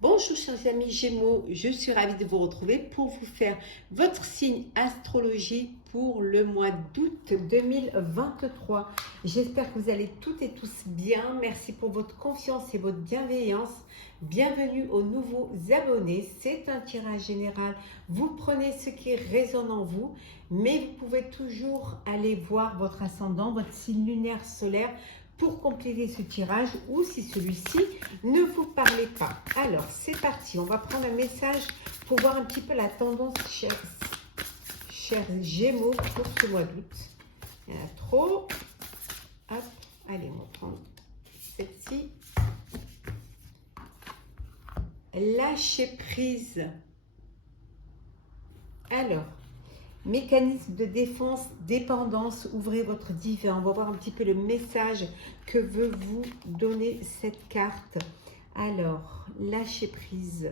Bonjour chers amis Gémeaux, je suis ravie de vous retrouver pour vous faire votre signe astrologie pour le mois d'août 2023. J'espère que vous allez toutes et tous bien. Merci pour votre confiance et votre bienveillance. Bienvenue aux nouveaux abonnés. C'est un tirage général. Vous prenez ce qui résonne en vous, mais vous pouvez toujours aller voir votre ascendant, votre signe lunaire solaire pour compléter ce tirage ou si celui-ci ne vous parlait pas. Alors, c'est parti. On va prendre un message pour voir un petit peu la tendance, chers Gémeaux, pour ce mois d'août. Il y en a trop. Hop, allez, on va prendre celle-ci. Lâcher prise. Alors, mécanisme de défense, dépendance, ouvrez votre divin. On va voir un petit peu le message que veut vous donner cette carte. Alors, lâcher prise.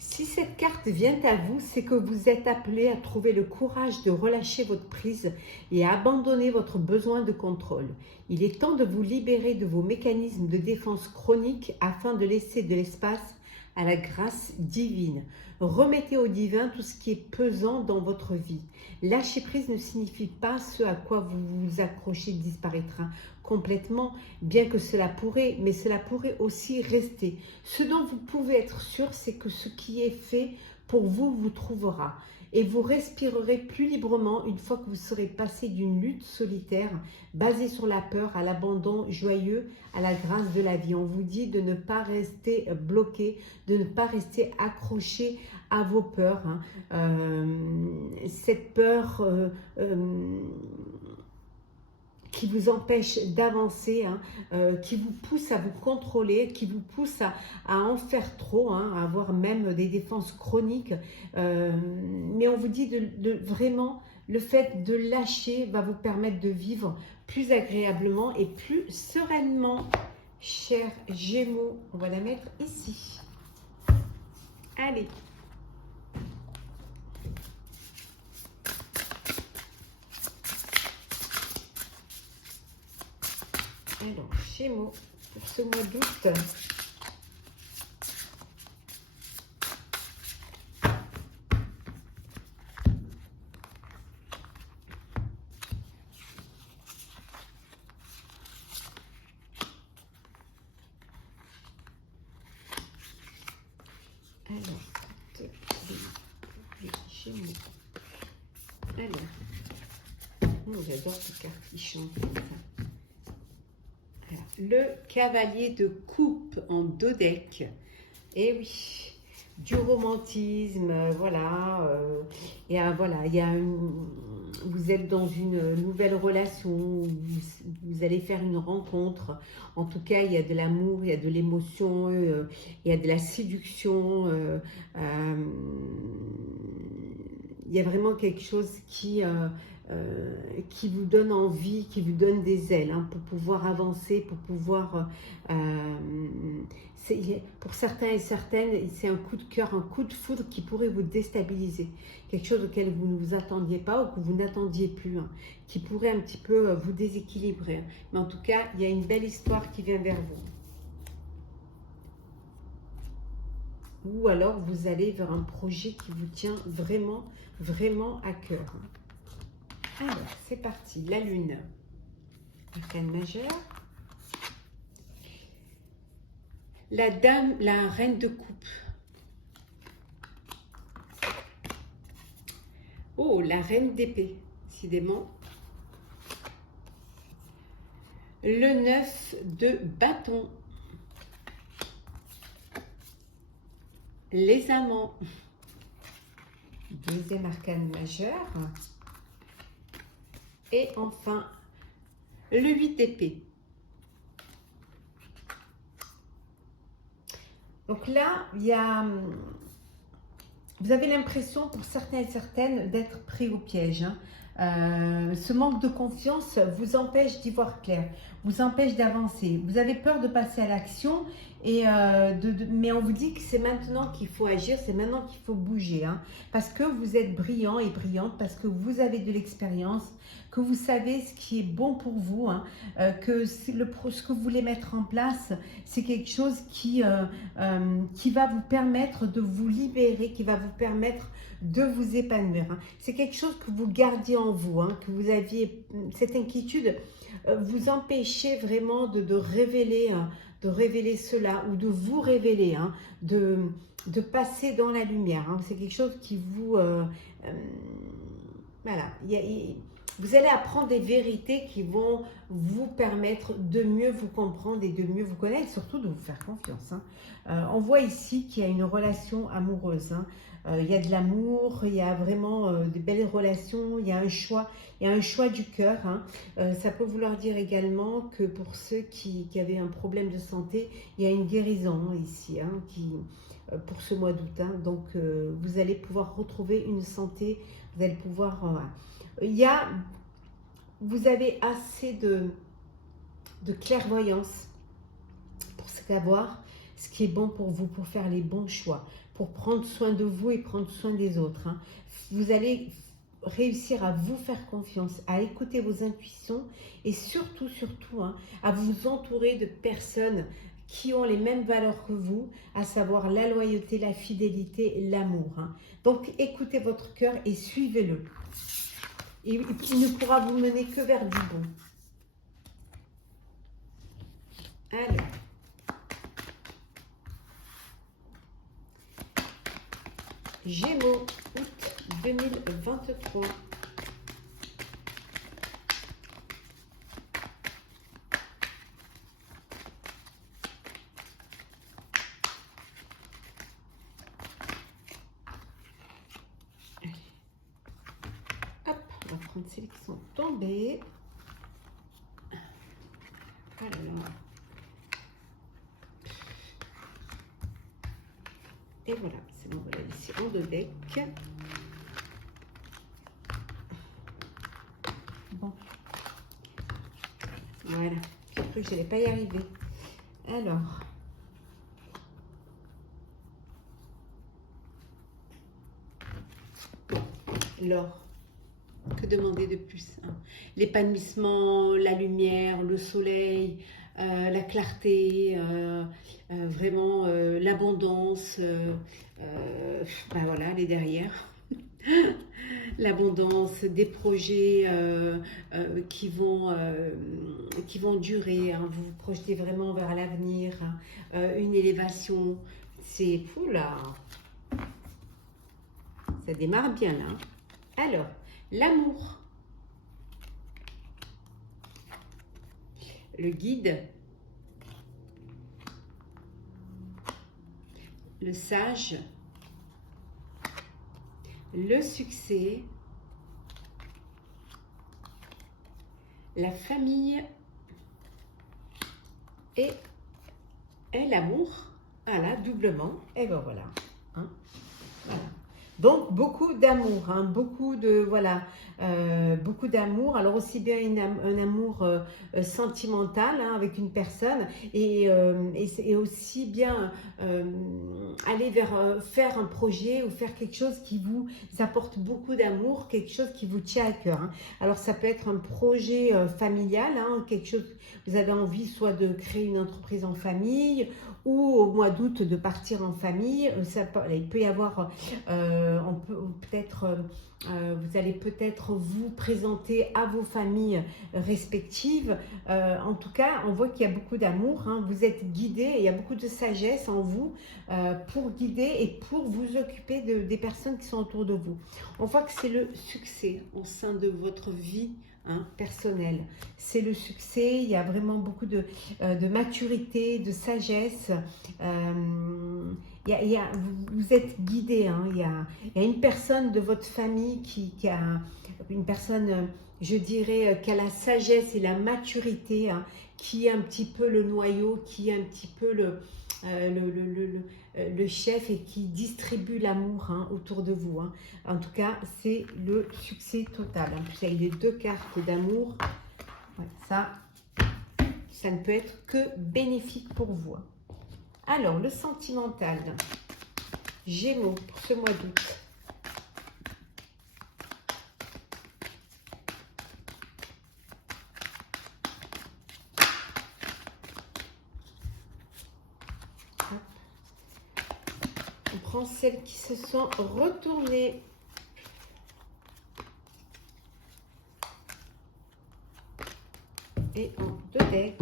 Si cette carte vient à vous, c'est que vous êtes appelé à trouver le courage de relâcher votre prise et à abandonner votre besoin de contrôle. Il est temps de vous libérer de vos mécanismes de défense chroniques afin de laisser de l'espace à la grâce divine. Remettez au divin tout ce qui est pesant dans votre vie. Lâcher prise ne signifie pas ce à quoi vous vous accrochez disparaîtra complètement, bien que cela pourrait, mais cela pourrait aussi rester. Ce dont vous pouvez être sûr, c'est que ce qui est fait pour vous vous trouvera. Et vous respirerez plus librement une fois que vous serez passé d'une lutte solitaire basée sur la peur à l'abandon joyeux, à la grâce de la vie. On vous dit de ne pas rester bloqué, de ne pas rester accroché à vos peurs. Cette peur qui vous empêche d'avancer, qui vous pousse à vous contrôler, qui vous pousse à en faire trop, à avoir même des défenses chroniques. Mais on vous dit de vraiment, le fait de lâcher va vous permettre de vivre plus agréablement et plus sereinement. Chers Gémeaux, on va la mettre ici. Allez. Alors, Gémeaux, pour ce mois d'août. Alors, les Gémeaux. Alors, j'adore cette carte qui chante. Alors, le cavalier de coupe en deux decks. Et oui, du romantisme, voilà. Et voilà, il y a vous êtes dans une nouvelle relation, vous allez faire une rencontre. En tout cas, il y a de l'amour, il y a de l'émotion, il y a de la séduction. Il y a vraiment quelque chose qui vous donne envie, qui vous donne des ailes pour pouvoir avancer, pour pouvoir... pour certains et certaines, c'est un coup de cœur, un coup de foudre qui pourrait vous déstabiliser. Quelque chose auquel vous ne vous attendiez pas ou que vous n'attendiez plus, qui pourrait un petit peu vous déséquilibrer. Mais en tout cas, il y a une belle histoire qui vient vers vous. Ou alors, vous allez vers un projet qui vous tient vraiment, vraiment à cœur. Alors, c'est parti. La Lune. Arcane majeure. La Dame, la Reine de coupe. Oh, la Reine d'épée, décidément. Le 9 de bâton. Les amants. Deuxième arcane majeur. Et enfin, le 8 d'épée. Donc là, vous avez l'impression, pour certains et certaines, d'être pris au piège. Ce manque de confiance vous empêche d'y voir clair, vous empêche d'avancer. Vous avez peur de passer à l'action Mais on vous dit que c'est maintenant qu'il faut agir, c'est maintenant qu'il faut bouger, hein, parce que vous êtes brillant et brillante, parce que vous avez de l'expérience, que vous savez ce qui est bon pour vous, hein, que ce que vous voulez mettre en place, c'est quelque chose qui va vous permettre de vous libérer, qui va vous permettre de vous épanouir, hein. C'est quelque chose que vous gardiez en vous, hein, que vous aviez cette inquiétude, vous empêchez vraiment de révéler cela ou de vous révéler, hein, de passer dans la lumière, hein. C'est quelque chose qui vous... voilà, vous allez apprendre des vérités qui vont vous permettre de mieux vous comprendre et de mieux vous connaître, surtout de vous faire confiance, hein. On voit ici qu'il y a une relation amoureuse, hein. Il y a de l'amour, il y a vraiment de belles relations, il y a un choix du cœur, hein. Ça peut vouloir dire également que pour ceux qui avaient un problème de santé, il y a une guérison ici, hein, pour ce mois d'août, hein. Donc vous allez pouvoir retrouver une santé, vous allez pouvoir... vous avez assez de clairvoyance pour savoir ce qui est bon pour vous, pour faire les bons choix, pour prendre soin de vous et prendre soin des autres, hein. Vous allez réussir à vous faire confiance, à écouter vos intuitions et surtout, hein, à vous entourer de personnes qui ont les mêmes valeurs que vous, à savoir la loyauté, la fidélité, l'amour, hein. Donc écoutez votre cœur et suivez-le. Et il ne pourra vous mener que vers du bon. Alors. Gémeaux, août 2023. Hop, on va prendre celles qui sont tombées. Alors. Et voilà, c'est bon, on va la laisser en deux decks. Bon. Voilà, j'ai cru que je n'allais pas y arriver. Alors. L'or. Que demander de plus, hein? L'épanouissement, la lumière, le soleil, la clarté, vraiment l'abondance, ben voilà, elle est derrière. L'abondance, des projets qui vont durer, hein. Vous vous projetez vraiment vers l'avenir, hein. Une élévation, c'est fou là. Ça démarre bien là. Alors, l'amour, le guide, le sage, le succès, la famille et l'amour. Voilà, doublement. Et ben voilà, hein. Voilà. Donc, beaucoup d'amour, hein, beaucoup d'amour. Alors, aussi bien un amour sentimental, hein, avec une personne et aussi bien aller vers faire un projet ou faire quelque chose qui vous apporte beaucoup d'amour, quelque chose qui vous tient à cœur, hein. Alors, ça peut être un projet familial, hein, quelque chose, vous avez envie soit de créer une entreprise en famille ou au mois d'août de partir en famille. Il peut y avoir, vous allez peut-être vous présenter à vos familles respectives. En tout cas, on voit qu'il y a beaucoup d'amour, hein. Vous êtes guidé, il y a beaucoup de sagesse en vous pour guider et pour vous occuper des personnes qui sont autour de vous. On voit que c'est le succès au sein de votre vie, hein, personnel. C'est le succès, il y a vraiment beaucoup de maturité, de sagesse. Vous êtes guidé, hein. Il y a une personne de votre famille qui a une personne, je dirais, qui a la sagesse et la maturité, hein, qui est un petit peu le noyau, qui est un petit peu le chef et qui distribue l'amour, hein, autour de vous, hein. En tout cas, c'est le succès total. En plus, avec les deux cartes d'amour, ouais, ça ne peut être que bénéfique pour vous, hein. Alors, le sentimental, Gémeaux, pour ce mois d'août. On prend celles qui se sont retournées. Et en 2 decks,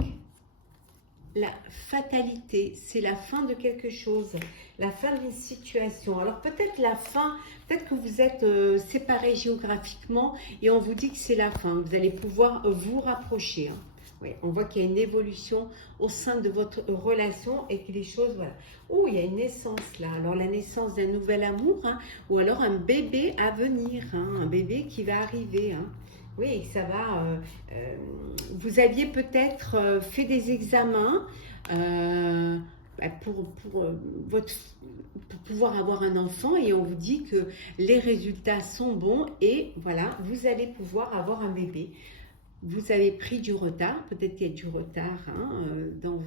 la fatalité, c'est la fin de quelque chose, la fin d'une situation. Alors peut-être la fin, peut-être que vous êtes séparés géographiquement et on vous dit que c'est la fin. Vous allez pouvoir vous rapprocher. Hein. Oui, on voit qu'il y a une évolution au sein de votre relation et que les choses, voilà. Oh, il y a une naissance là. Alors la naissance d'un nouvel amour, hein, ou alors un bébé à venir, hein, un bébé qui va arriver. Hein. Oui, ça va. Vous aviez peut-être fait des examens pour pouvoir avoir un enfant et on vous dit que les résultats sont bons et voilà, vous allez pouvoir avoir un bébé. Vous avez pris du retard, peut-être qu'il y a du retard hein, dans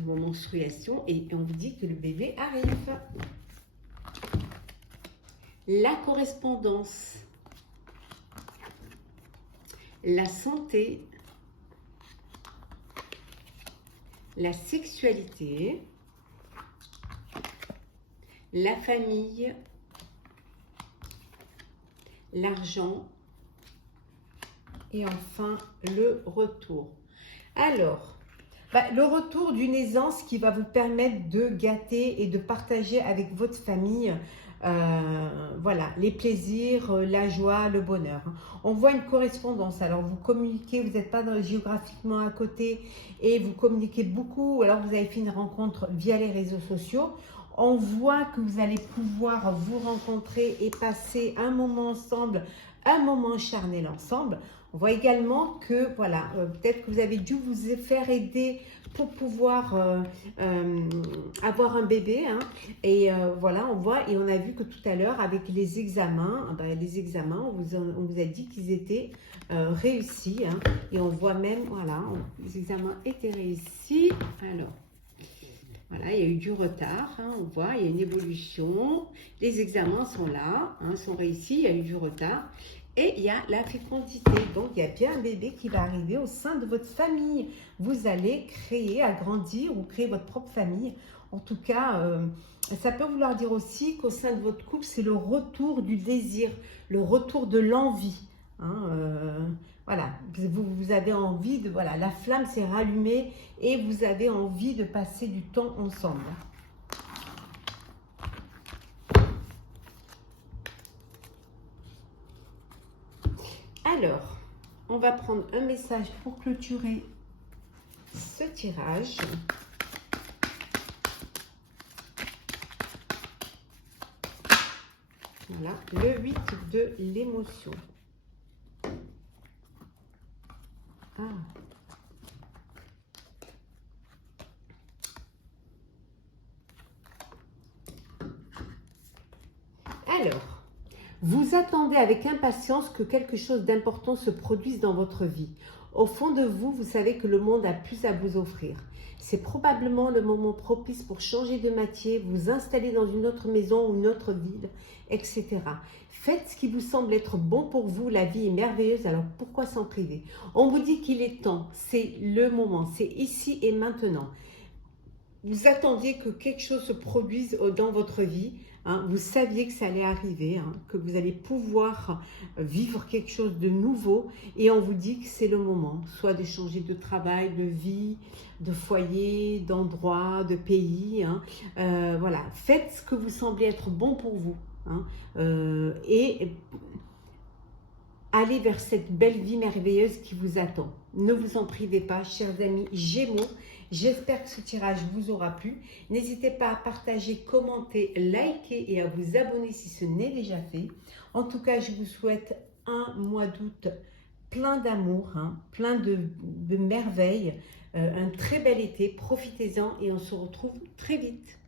vos menstruations et on vous dit que le bébé arrive. La correspondance. La santé, la sexualité, la famille, l'argent et enfin le retour. Alors, le retour d'une aisance qui va vous permettre de gâter et de partager avec votre famille voilà, les plaisirs, la joie, le bonheur. On voit une correspondance. Alors, vous communiquez, vous n'êtes pas géographiquement à côté et vous communiquez beaucoup. Ou alors, vous avez fait une rencontre via les réseaux sociaux. On voit que vous allez pouvoir vous rencontrer et passer un moment ensemble, un moment charnel ensemble. On voit également que, voilà, peut-être que vous avez dû vous faire aider pour pouvoir avoir un bébé. Hein. Et voilà, on voit, et on a vu que tout à l'heure, avec les examens, on vous a dit qu'ils étaient réussis. Hein. Et on voit même, voilà, les examens étaient réussis. Alors, voilà, il y a eu du retard, hein, on voit, il y a une évolution. Les examens sont là, hein, sont réussis, il y a eu du retard. Et il y a la fécondité. Donc, il y a bien un bébé qui va arriver au sein de votre famille. Vous allez créer, agrandir ou créer votre propre famille. En tout cas, ça peut vouloir dire aussi qu'au sein de votre couple, c'est le retour du désir, le retour de l'envie. Hein, voilà, vous avez envie de... Voilà, la flamme s'est rallumée et vous avez envie de passer du temps ensemble. Alors, on va prendre un message pour clôturer ce tirage. Voilà, le 8 de l'émotion. Ah. Alors, vous attendez avec impatience que quelque chose d'important se produise dans votre vie. Au fond de vous, vous savez que le monde a plus à vous offrir. C'est probablement le moment propice pour changer de métier, vous installer dans une autre maison ou une autre ville, etc. Faites ce qui vous semble être bon pour vous, la vie est merveilleuse, alors pourquoi s'en priver? On vous dit qu'il est temps, c'est le moment, c'est ici et maintenant. Vous attendiez que quelque chose se produise dans votre vie, hein, vous saviez que ça allait arriver, hein, que vous allez pouvoir vivre quelque chose de nouveau et on vous dit que c'est le moment, soit de changer de travail, de vie, de foyer, d'endroit, de pays. Hein, voilà, faites ce que vous semblez être bon pour vous hein, et allez vers cette belle vie merveilleuse qui vous attend. Ne vous en privez pas, chers amis Gémeaux. J'espère que ce tirage vous aura plu. N'hésitez pas à partager, commenter, liker et à vous abonner si ce n'est déjà fait. En tout cas, je vous souhaite un mois d'août plein d'amour, hein, plein de merveilles, un très bel été. Profitez-en et on se retrouve très vite.